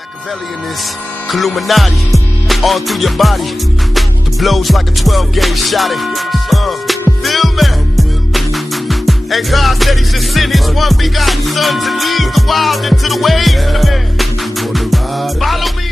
Machiavelli in this Illuminati, all through your body. The blows like a 12-gauge shot. Feel me? And God said He should send His one begotten Son to lead the wild into the ways. Follow me.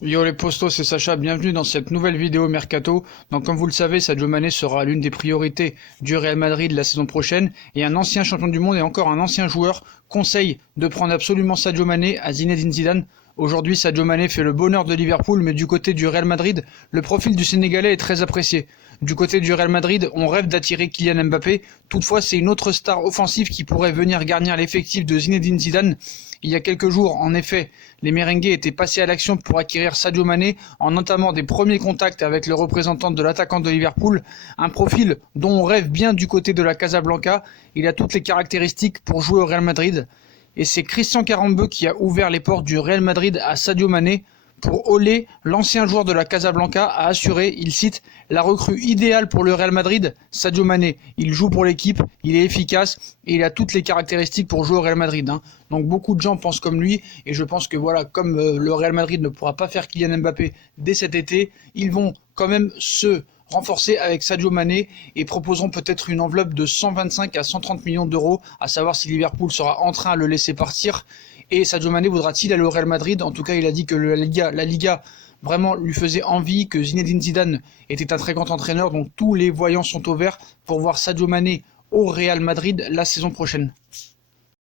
Yo les postos, c'est Sacha, bienvenue dans cette nouvelle vidéo Mercato. Donc comme vous le savez, Sadio Mané sera l'une des priorités du Real Madrid la saison prochaine, et un ancien champion du monde et encore un ancien joueur conseille de prendre absolument Sadio Mané à Zinedine Zidane. Aujourd'hui, Sadio Mané fait le bonheur de Liverpool, mais du côté du Real Madrid, le profil du Sénégalais est très apprécié. Du côté du Real Madrid, on rêve d'attirer Kylian Mbappé. Toutefois, c'est une autre star offensive qui pourrait venir garnir l'effectif de Zinedine Zidane. Il y a quelques jours, en effet, les merengues étaient passés à l'action pour acquérir Sadio Mané en entamant des premiers contacts avec le représentant de l'attaquant de Liverpool. Un profil dont on rêve bien du côté de la Casablanca. Il a toutes les caractéristiques pour jouer au Real Madrid. Et c'est Christian Karembeu qui a ouvert les portes du Real Madrid à Sadio Mané. Pour Olé, l'ancien joueur de la Casablanca a assuré, il cite, « La recrue idéale pour le Real Madrid, Sadio Mané. Il joue pour l'équipe, il est efficace et il a toutes les caractéristiques pour jouer au Real Madrid. » Donc beaucoup de gens pensent comme lui, et je pense que voilà, comme le Real Madrid ne pourra pas faire Kylian Mbappé dès cet été, ils vont quand même se renforcer avec Sadio Mané et proposeront peut-être une enveloppe de 125 à 130 millions d'euros, à savoir si Liverpool sera en train de le laisser partir. Et Sadio Mané voudra-t-il aller au Real Madrid? En tout cas, il a dit que la Liga vraiment lui faisait envie, que Zinedine Zidane était un très grand entraîneur, donc tous les voyants sont au vert pour voir Sadio Mané au Real Madrid la saison prochaine.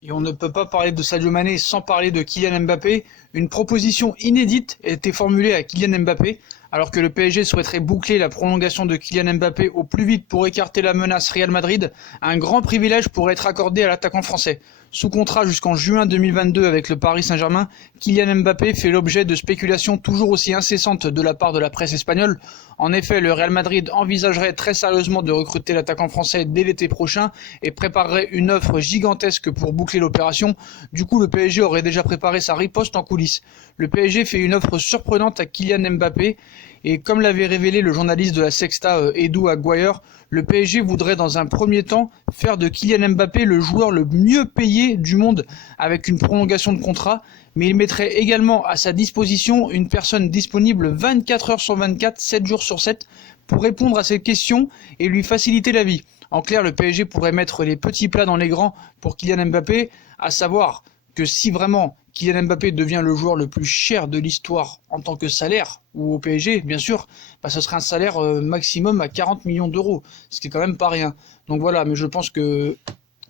Et on ne peut pas parler de Sadio Mané sans parler de Kylian Mbappé. Une proposition inédite a été formulée à Kylian Mbappé, alors que le PSG souhaiterait boucler la prolongation de Kylian Mbappé au plus vite pour écarter la menace Real Madrid. Un grand privilège pourrait être accordé à l'attaquant français. Sous contrat jusqu'en juin 2022 avec le Paris Saint-Germain, Kylian Mbappé fait l'objet de spéculations toujours aussi incessantes de la part de la presse espagnole. En effet, le Real Madrid envisagerait très sérieusement de recruter l'attaquant français dès l'été prochain et préparerait une offre gigantesque pour boucler l'opération. Du coup, le PSG aurait déjà préparé sa riposte en coulisses. Le PSG fait une offre surprenante à Kylian Mbappé. Et comme l'avait révélé le journaliste de la Sexta Edu Aguirre, le PSG voudrait dans un premier temps faire de Kylian Mbappé le joueur le mieux payé du monde avec une prolongation de contrat, mais il mettrait également à sa disposition une personne disponible 24 heures sur 24, 7 jours sur 7 pour répondre à ses questions et lui faciliter la vie. En clair, le PSG pourrait mettre les petits plats dans les grands pour Kylian Mbappé, à savoir que si vraiment Kylian Mbappé devient le joueur le plus cher de l'histoire en tant que salaire, ou au PSG, bien sûr, ce serait un salaire maximum à 40 millions d'euros, ce qui est quand même pas rien. Donc voilà, mais je pense que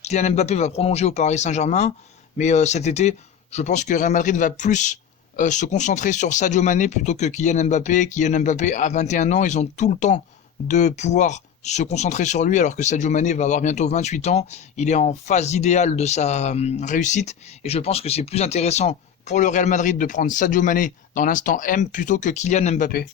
Kylian Mbappé va prolonger au Paris Saint-Germain, mais cet été, je pense que Real Madrid va plus se concentrer sur Sadio Mané plutôt que Kylian Mbappé. Kylian Mbappé a 21 ans, ils ont tout le temps de pouvoir se concentrer sur lui, alors que Sadio Mané va avoir bientôt 28 ans. Il est en phase idéale de sa réussite, et je pense que c'est plus intéressant pour le Real Madrid de prendre Sadio Mané dans l'instant M plutôt que Kylian Mbappé.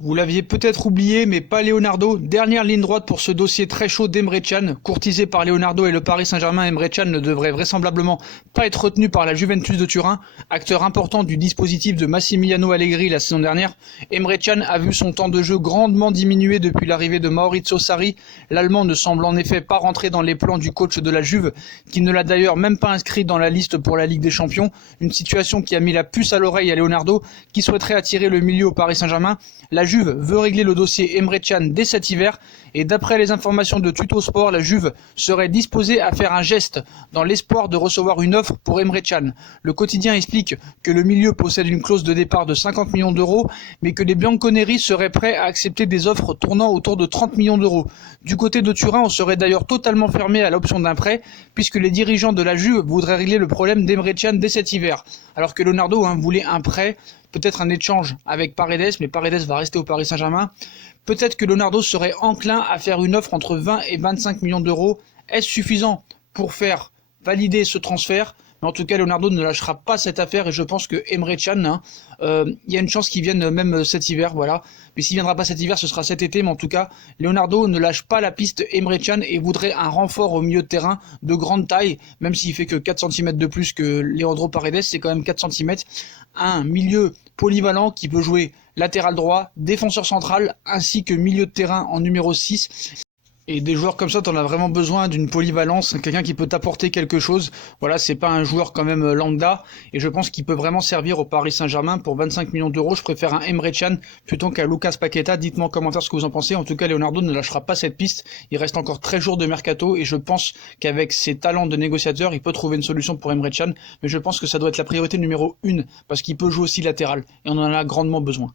Vous l'aviez peut-être oublié, mais pas Leonardo. Dernière ligne droite pour ce dossier très chaud d'Emre Can. Courtisé par Leonardo et le Paris Saint-Germain, Emre Can ne devrait vraisemblablement pas être retenu par la Juventus de Turin. Acteur important du dispositif de Massimiliano Allegri la saison dernière, Emre Can a vu son temps de jeu grandement diminuer depuis l'arrivée de Maurizio Sarri. L'Allemand ne semble en effet pas rentrer dans les plans du coach de la Juve, qui ne l'a d'ailleurs même pas inscrit dans la liste pour la Ligue des Champions. Une situation qui a mis la puce à l'oreille à Leonardo, qui souhaiterait attirer le milieu au Paris Saint-Germain. La Juve veut régler le dossier Emre Can dès cet hiver, et d'après les informations de Tuto Sport, la Juve serait disposée à faire un geste dans l'espoir de recevoir une offre pour Emre Can. Le quotidien explique que le milieu possède une clause de départ de 50 millions d'euros, mais que les Bianconeri seraient prêts à accepter des offres tournant autour de 30 millions d'euros. Du côté de Turin, on serait d'ailleurs totalement fermé à l'option d'un prêt, puisque les dirigeants de la Juve voudraient régler le problème d'Emre Can dès cet hiver. Alors que Leonardo voulait un prêt, peut-être un échange avec Paredes, mais Paredes va rester au Paris Saint-Germain. Peut-être que Leonardo serait enclin à faire une offre entre 20 et 25 millions d'euros. Est-ce suffisant pour faire valider ce transfert? Mais en tout cas, Leonardo ne lâchera pas cette affaire, et je pense que Emre Can, il y a une chance qu'il vienne même cet hiver, voilà. Mais s'il viendra pas cet hiver, ce sera cet été, mais en tout cas, Leonardo ne lâche pas la piste Emre Can et voudrait un renfort au milieu de terrain de grande taille, même s'il fait que 4 cm de plus que Leandro Paredes, c'est quand même 4 cm. Un milieu polyvalent qui peut jouer latéral droit, défenseur central, ainsi que milieu de terrain en numéro 6. Et des joueurs comme ça, t'en as vraiment besoin d'une polyvalence, quelqu'un qui peut t'apporter quelque chose. Voilà, c'est pas un joueur quand même lambda, et je pense qu'il peut vraiment servir au Paris Saint-Germain. Pour 25 millions d'euros, je préfère un Emre Can plutôt qu'un Lucas Paqueta. Dites-moi en commentaire ce que vous en pensez. En tout cas, Leonardo ne lâchera pas cette piste. Il reste encore 13 jours de mercato, et je pense qu'avec ses talents de négociateur, il peut trouver une solution pour Emre Can. Mais je pense que ça doit être la priorité numéro 1, parce qu'il peut jouer aussi latéral, et on en a grandement besoin.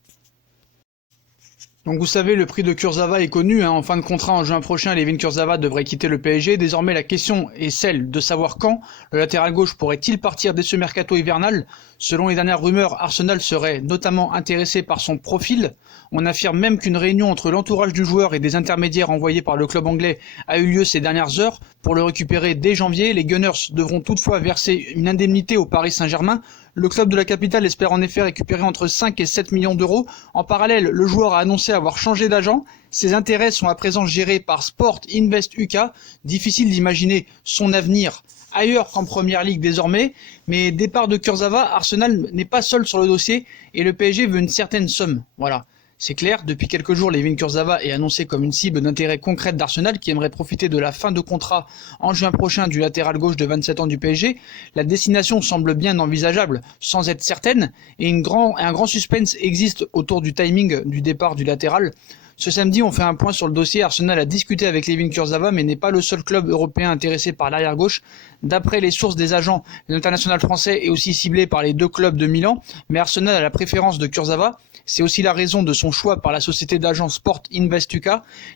Donc vous savez, le prix de Kurzawa est connu, en fin de contrat en juin prochain, Layvin Kurzawa devrait quitter le PSG. Désormais la question est celle de savoir quand le latéral gauche pourrait-il partir dès ce mercato hivernal. Selon les dernières rumeurs, Arsenal serait notamment intéressé par son profil. On affirme même qu'une réunion entre l'entourage du joueur et des intermédiaires envoyés par le club anglais a eu lieu ces dernières heures. Pour le récupérer dès janvier, les Gunners devront toutefois verser une indemnité au Paris Saint-Germain. Le club de la capitale espère en effet récupérer entre 5 et 7 millions d'euros. En parallèle, le joueur a annoncé avoir changé d'agent. Ses intérêts sont à présent gérés par Sport Invest UK. Difficile d'imaginer son avenir ailleurs qu'en Première Ligue désormais. Mais départ de Kurzawa, Arsenal n'est pas seul sur le dossier et le PSG veut une certaine somme. Voilà. C'est clair, depuis quelques jours, Layvin Kurzawa est annoncé comme une cible d'intérêt concrète d'Arsenal qui aimerait profiter de la fin de contrat en juin prochain du latéral gauche de 27 ans du PSG. La destination semble bien envisageable, sans être certaine, et un grand suspense existe autour du timing du départ du latéral. Ce samedi, on fait un point sur le dossier. Arsenal a discuté avec Layvin Kurzawa, mais n'est pas le seul club européen intéressé par l'arrière-gauche. D'après les sources des agents, l'international français est aussi ciblé par les deux clubs de Milan, mais Arsenal a la préférence de Kurzawa. C'est aussi la raison de son choix par la société d'agents Sport Invest UK.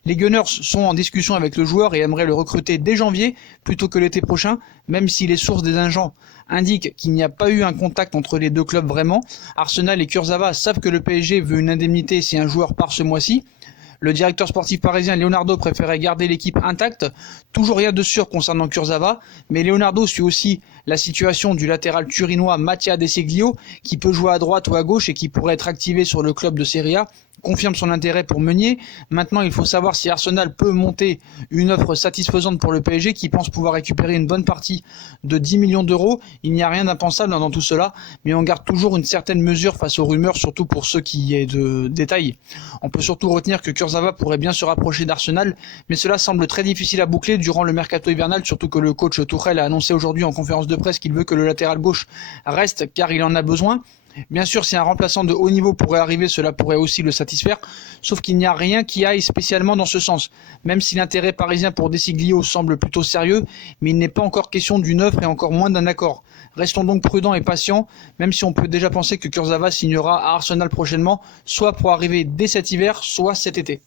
Les Gunners sont en discussion avec le joueur et aimeraient le recruter dès janvier, plutôt que l'été prochain, même si les sources des agents indiquent qu'il n'y a pas eu un contact entre les deux clubs vraiment. Arsenal et Kurzawa savent que le PSG veut une indemnité si un joueur part ce mois-ci. Le directeur sportif parisien Leonardo préférait garder l'équipe intacte. Toujours rien de sûr concernant Kurzawa, mais Leonardo suit aussi la situation du latéral turinois Mattia De Sciglio, qui peut jouer à droite ou à gauche et qui pourrait être activé sur le club de Serie A. Confirme son intérêt pour Meunier. Maintenant, il faut savoir si Arsenal peut monter une offre satisfaisante pour le PSG qui pense pouvoir récupérer une bonne partie de 10 millions d'euros. Il n'y a rien d'impensable dans tout cela, mais on garde toujours une certaine mesure face aux rumeurs, surtout pour ceux qui aient de détails. On peut surtout retenir que Kurzawa pourrait bien se rapprocher d'Arsenal, mais cela semble très difficile à boucler durant le mercato hivernal, surtout que le coach Tuchel a annoncé aujourd'hui en conférence de presse qu'il veut que le latéral gauche reste car il en a besoin. Bien sûr, si un remplaçant de haut niveau pourrait arriver, cela pourrait aussi le satisfaire, sauf qu'il n'y a rien qui aille spécialement dans ce sens. Même si l'intérêt parisien pour De Sciglio semble plutôt sérieux, mais il n'est pas encore question d'une offre et encore moins d'un accord. Restons donc prudents et patients, même si on peut déjà penser que Kurzawa signera à Arsenal prochainement, soit pour arriver dès cet hiver, soit cet été.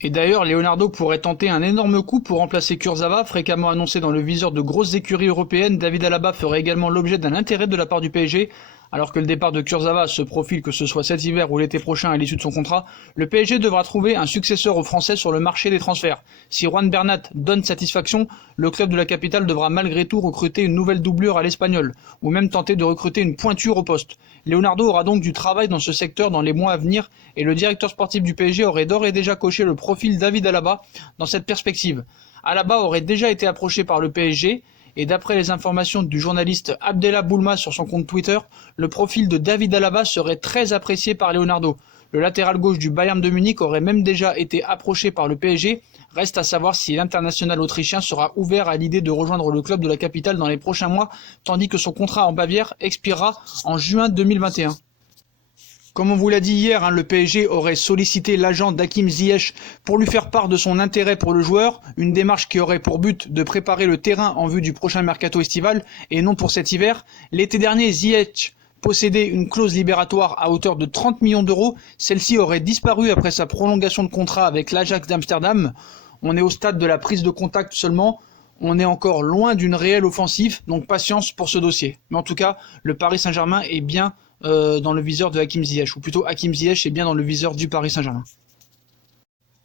Et d'ailleurs, Leonardo pourrait tenter un énorme coup pour remplacer Kurzawa, fréquemment annoncé dans le viseur de grosses écuries européennes. David Alaba ferait également l'objet d'un intérêt de la part du PSG. Alors que le départ de Kurzawa se profile que ce soit cet hiver ou l'été prochain à l'issue de son contrat, le PSG devra trouver un successeur aux Français sur le marché des transferts. Si Juan Bernat donne satisfaction, le club de la capitale devra malgré tout recruter une nouvelle doublure à l'Espagnol, ou même tenter de recruter une pointure au poste. Leonardo aura donc du travail dans ce secteur dans les mois à venir, et le directeur sportif du PSG aurait d'ores et déjà coché le profil David Alaba dans cette perspective. Alaba aurait déjà été approché par le PSG, et d'après les informations du journaliste Abdellah Boulma sur son compte Twitter, le profil de David Alaba serait très apprécié par Leonardo. Le latéral gauche du Bayern de Munich aurait même déjà été approché par le PSG. Reste à savoir si l'international autrichien sera ouvert à l'idée de rejoindre le club de la capitale dans les prochains mois, tandis que son contrat en Bavière expirera en juin 2021. Comme on vous l'a dit hier, le PSG aurait sollicité l'agent d'Hakim Ziyech pour lui faire part de son intérêt pour le joueur, une démarche qui aurait pour but de préparer le terrain en vue du prochain mercato estival et non pour cet hiver. L'été dernier, Ziyech possédait une clause libératoire à hauteur de 30 millions d'euros. Celle-ci aurait disparu après sa prolongation de contrat avec l'Ajax d'Amsterdam. On est au stade de la prise de contact seulement. On est encore loin d'une réelle offensive, donc patience pour ce dossier. Mais en tout cas, le Paris Saint-Germain est bien dans le viseur de Hakim Ziyech, ou plutôt Hakim Ziyech est bien dans le viseur du Paris Saint-Germain.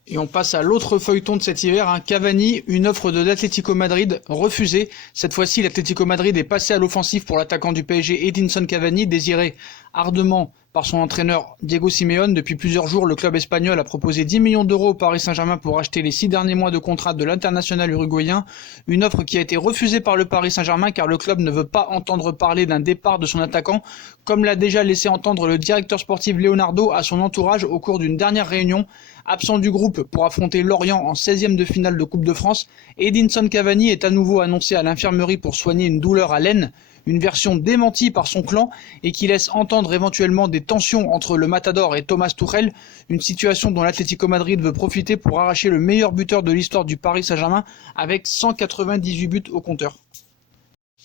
Et on passe à l'autre feuilleton de cet hiver, Cavani, une offre de l'Atlético Madrid refusée. Cette fois-ci, l'Atlético Madrid est passé à l'offensive pour l'attaquant du PSG Edinson Cavani, désiré ardemment par son entraîneur Diego Simeone. Depuis plusieurs jours, le club espagnol a proposé 10 millions d'euros au Paris Saint-Germain pour acheter les 6 derniers mois de contrat de l'international uruguayen, une offre qui a été refusée par le Paris Saint-Germain car le club ne veut pas entendre parler d'un départ de son attaquant, comme l'a déjà laissé entendre le directeur sportif Leonardo à son entourage au cours d'une dernière réunion. Absent du groupe pour affronter Lorient en 16e de finale de Coupe de France, Edinson Cavani est à nouveau annoncé à l'infirmerie pour soigner une douleur à l'aine, une version démentie par son clan et qui laisse entendre éventuellement des tensions entre le Matador et Thomas Tuchel, une situation dont l'Atlético Madrid veut profiter pour arracher le meilleur buteur de l'histoire du Paris Saint-Germain avec 198 buts au compteur.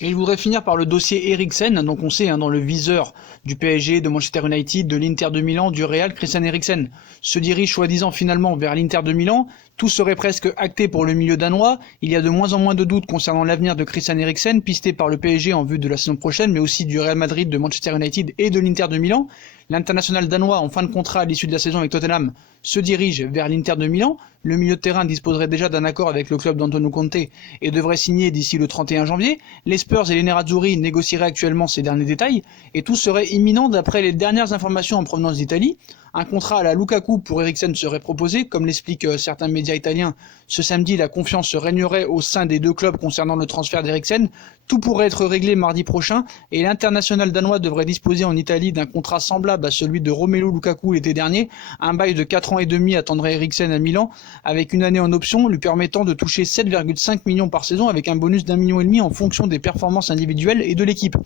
Et je voudrais finir par le dossier Eriksen. Donc on sait, dans le viseur du PSG, de Manchester United, de l'Inter de Milan, du Real, Christian Eriksen se dirige soi-disant finalement vers l'Inter de Milan. Tout serait presque acté pour le milieu danois. Il y a de moins en moins de doutes concernant l'avenir de Christian Eriksen, pisté par le PSG en vue de la saison prochaine, mais aussi du Real Madrid, de Manchester United et de l'Inter de Milan. L'international danois, en fin de contrat à l'issue de la saison avec Tottenham, se dirige vers l'Inter de Milan. Le milieu de terrain disposerait déjà d'un accord avec le club d'Antonio Conte et devrait signer d'ici le 31 janvier. Les Spurs et les Nerazzurri négocieraient actuellement ces derniers détails et tout serait imminent d'après les dernières informations en provenance d'Italie. Un contrat à la Lukaku pour Eriksen serait proposé, comme l'expliquent certains médias italiens. Ce samedi, la confiance régnerait au sein des deux clubs concernant le transfert d'Eriksen. Tout pourrait être réglé mardi prochain et l'international danois devrait disposer en Italie d'un contrat semblable à celui de Romelu Lukaku l'été dernier. Un bail de 4 ans et demi attendrait Eriksen à Milan, avec une année en option lui permettant de toucher 7,5 millions par saison avec un bonus d'1,5 million en fonction des performances individuelles et de l'équipe.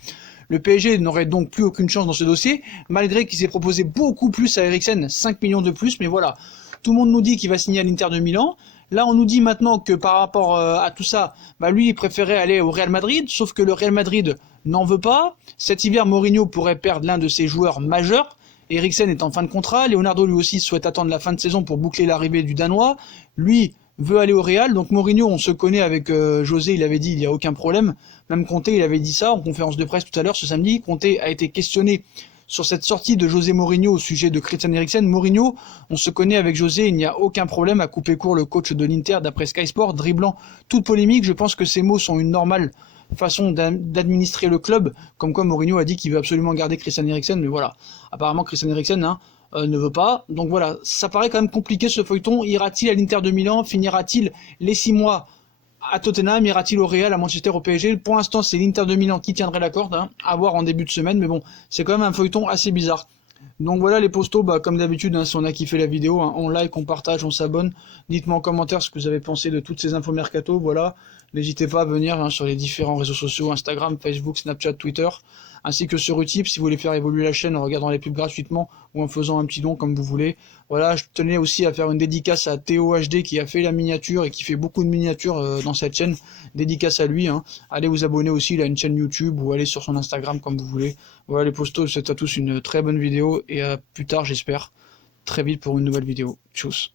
Le PSG n'aurait donc plus aucune chance dans ce dossier, malgré qu'il s'est proposé beaucoup plus à Eriksen, 5 millions de plus, mais voilà. Tout le monde nous dit qu'il va signer à l'Inter de Milan. Là, on nous dit maintenant que par rapport à tout ça, lui, il préférait aller au Real Madrid, sauf que le Real Madrid n'en veut pas. Cet hiver, Mourinho pourrait perdre l'un de ses joueurs majeurs. Eriksen est en fin de contrat. Leonardo, lui aussi, souhaite attendre la fin de saison pour boucler l'arrivée du Danois. Lui veut aller au Real. Donc Mourinho, on se connaît avec José, il avait dit il n'y a aucun problème. Même Conte, il avait dit ça en conférence de presse tout à l'heure ce samedi. Conte a été questionné sur cette sortie de José Mourinho au sujet de Christian Eriksen. Mourinho, on se connaît avec José, il n'y a aucun problème à couper court le coach de l'Inter d'après Sky Sport, dribblant toute polémique. Je pense que ces mots sont une normale façon d'administrer le club, comme quoi Mourinho a dit qu'il veut absolument garder Christian Eriksen, mais voilà. Apparemment Christian Eriksen ne veut pas. Donc voilà, ça paraît quand même compliqué ce feuilleton. Ira-t-il à l'Inter de Milan? Finira-t-il les 6 mois à Tottenham? Ira-t-il au Real, à Manchester, au PSG? Pour l'instant, c'est l'Inter de Milan qui tiendrait la corde, à voir en début de semaine, mais bon, c'est quand même un feuilleton assez bizarre. Donc voilà les postos, comme d'habitude, si on a kiffé la vidéo, on like, on partage, on s'abonne. Dites-moi en commentaire ce que vous avez pensé de toutes ces infos mercato, voilà. N'hésitez pas à venir sur les différents réseaux sociaux, Instagram, Facebook, Snapchat, Twitter, ainsi que sur Utip si vous voulez faire évoluer la chaîne en regardant les pubs gratuitement ou en faisant un petit don comme vous voulez. Voilà, je tenais aussi à faire une dédicace à Théo HD qui a fait la miniature et qui fait beaucoup de miniatures dans cette chaîne. Dédicace à lui, Allez vous abonner aussi, il a une chaîne YouTube ou allez sur son Instagram comme vous voulez. Voilà les postos, je vous souhaite à tous une très bonne vidéo et à plus tard j'espère, très vite pour une nouvelle vidéo. Tchuss.